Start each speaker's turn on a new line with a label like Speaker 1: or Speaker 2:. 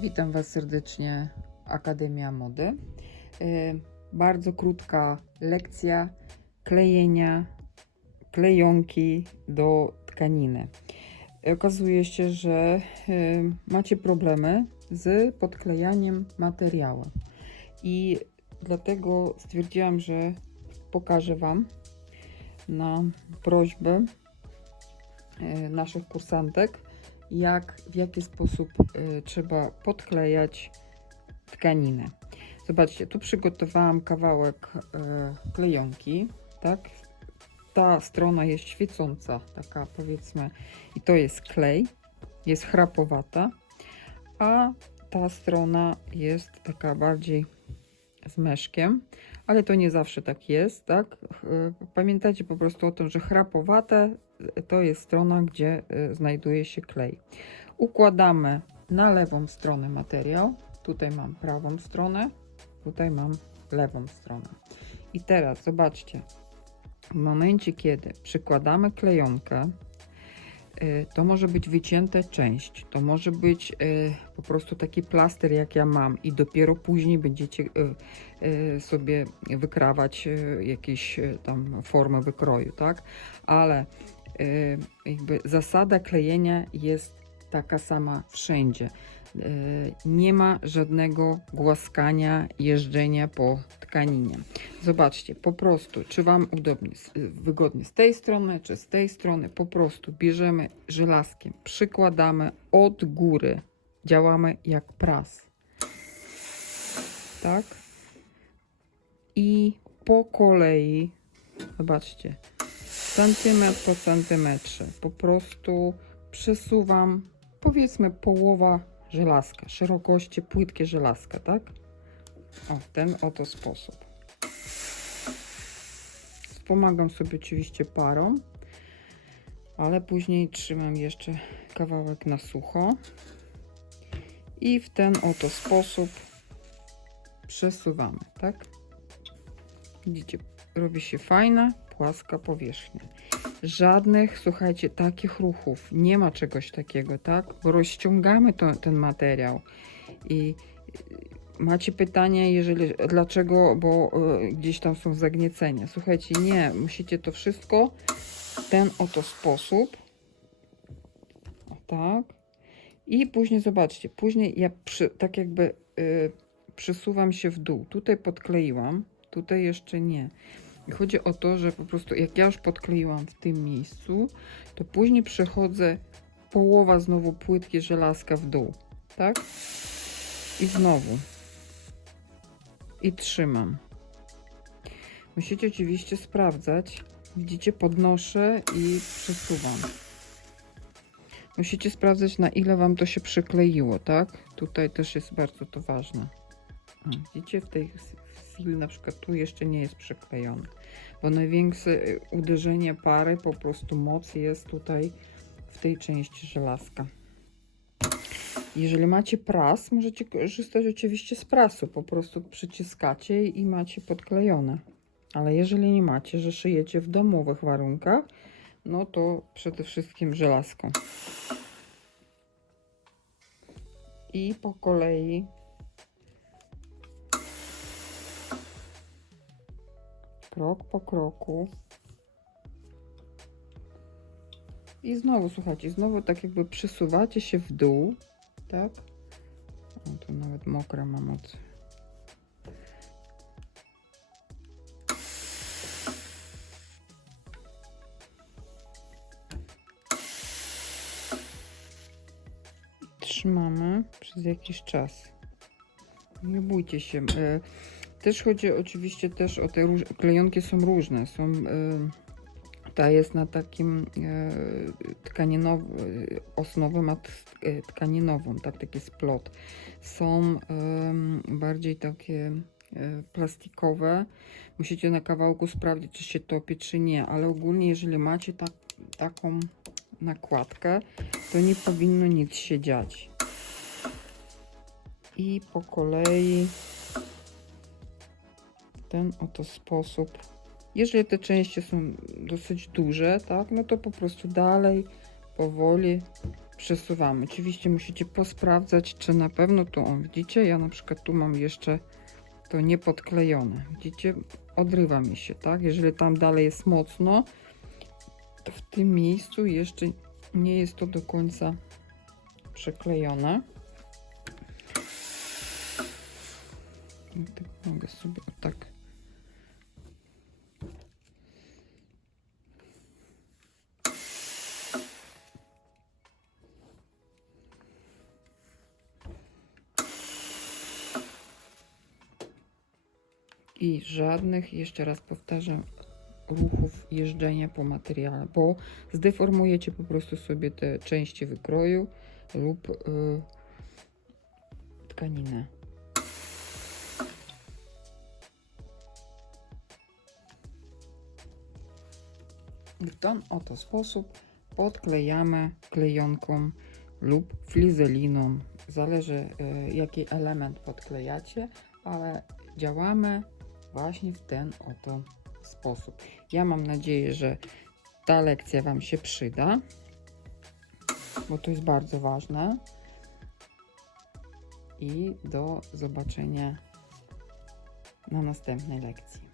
Speaker 1: Witam Was serdecznie, Akademia Mody. E, Bardzo krótka lekcja klejenia klejonki do tkaniny. Okazuje się, że e, macie problemy z podklejaniem materiału i dlatego stwierdziłam, że pokażę Wam na prośbę e, naszych kursantek, jak, w jaki sposób e, trzeba podklejać tkaninę. Zobaczcie, tu przygotowałam kawałek e, klejonki, tak? Ta strona jest świecąca, taka powiedzmy, i to jest klej, jest chrapowata, a ta strona jest taka bardziej z meszkiem, ale to nie zawsze tak jest, tak? E, Pamiętajcie po prostu o tym, że chrapowate to jest strona, gdzie e, znajduje się klej. Układamy na lewą stronę materiał. Tutaj mam prawą stronę, tutaj mam lewą stronę. I teraz zobaczcie, w momencie, kiedy przykładamy klejonkę, to może być wycięta część, to może być y, po prostu taki plaster, jak ja mam, i dopiero później będziecie y, y, sobie wykrawać y, jakieś y, tam formy wykroju, tak? Ale y, jakby zasada klejenia jest taka sama wszędzie. Y, Nie ma żadnego głaskania, jeżdżenia po tkaninie. Zobaczcie, po prostu, czy Wam udobnie, y, wygodnie z tej strony, czy z tej strony, po prostu bierzemy żelazkiem, przykładamy od góry, działamy jak pras. Tak? I po kolei, zobaczcie, centymetr po centymetrze, po prostu przesuwam, powiedzmy połowa żelazka, szerokości płytkie żelazka, tak? O, w ten oto sposób. Wspomagam sobie oczywiście parą, ale później trzymam jeszcze kawałek na sucho. I w ten oto sposób przesuwamy, tak? Widzicie, robi się fajna, płaska powierzchnia. Żadnych, słuchajcie, takich ruchów. Nie ma czegoś takiego, tak? Bo rozciągamy to, ten materiał i Macie pytanie, jeżeli dlaczego, bo y, gdzieś tam są zagniecenia. Słuchajcie, nie, musicie to wszystko w ten oto sposób. Tak. I później zobaczcie, później ja przy, tak jakby y, przesuwam się w dół. Tutaj podkleiłam, tutaj jeszcze nie. I chodzi o to, że po prostu jak ja już podkleiłam w tym miejscu, to później przechodzę połowa znowu płytki żelazka w dół, tak? I znowu i trzymam. Musicie oczywiście sprawdzać. Widzicie, podnoszę i przesuwam. Musicie sprawdzać, na ile Wam to się przykleiło, tak? Tutaj też jest bardzo to ważne. Widzicie, w tej chwili na przykład tu jeszcze nie jest przyklejony, bo największe y, uderzenie pary, po prostu moc jest tutaj w tej części żelazka. Jeżeli macie pras, możecie korzystać oczywiście z prasu. Po prostu przyciskacie i macie podklejone. Ale jeżeli nie macie, że szyjecie w domowych warunkach, no to przede wszystkim żelazką. I po kolei krok po kroku. I znowu, słuchajcie, znowu tak jakby przesuwacie się w dół, tak? O, tu nawet mokra mam od... Trzymamy przez jakiś czas. Nie bójcie się. Też chodzi oczywiście też o te klejonki są różne. Są e, ta jest na takim e, tkaninowym, osnowę ma t- e, tkaninową, tak, taki splot. Są em, bardziej takie plastikowe. Musicie na kawałku sprawdzić, czy się topi, czy nie, ale ogólnie, jeżeli macie tak, taką nakładkę, to nie powinno nic się dziać. I po kolei ten oto sposób jeżeli te części są dosyć duże, tak, no to po prostu dalej, powoli przesuwamy. Oczywiście musicie posprawdzać, czy na pewno tu, o widzicie, ja na przykład tu mam jeszcze to niepodklejone. Widzicie, odrywa mi się, tak? Jeżeli tam dalej jest mocno, to w tym miejscu jeszcze nie jest to do końca przeklejone. I tak mogę sobie i żadnych, jeszcze raz powtarzam, ruchów jeżdżenia po materiale, bo zdeformujecie po prostu sobie te części wykroju lub y, tkaninę. W ten oto sposób podklejamy klejonką lub flizeliną. Zależy y, jaki element podklejacie, ale działamy właśnie w ten oto sposób. Ja mam nadzieję, że ta lekcja Wam się przyda, bo to jest bardzo ważne. I do zobaczenia na następnej lekcji.